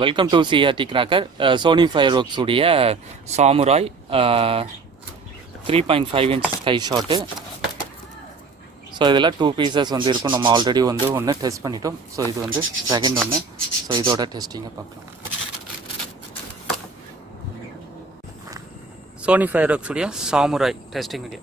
Welcome to CRT cracker. Sony fireworks உடைய samurai 3.5 inch sky shot. So இதில் 2 pieces வந்து இருக்கும். நம்ம ஆல்ரெடி வந்து ஒன்று டெஸ்ட் பண்ணிட்டோம். ஸோ இது வந்து செகண்ட் ஒன்று. ஸோ இதோட டெஸ்டிங்கை பார்க்கலாம். சோனி ஃபயர்வொர்க்ஸ் உடைய சாமுராய் டெஸ்டிங் வீடியோ.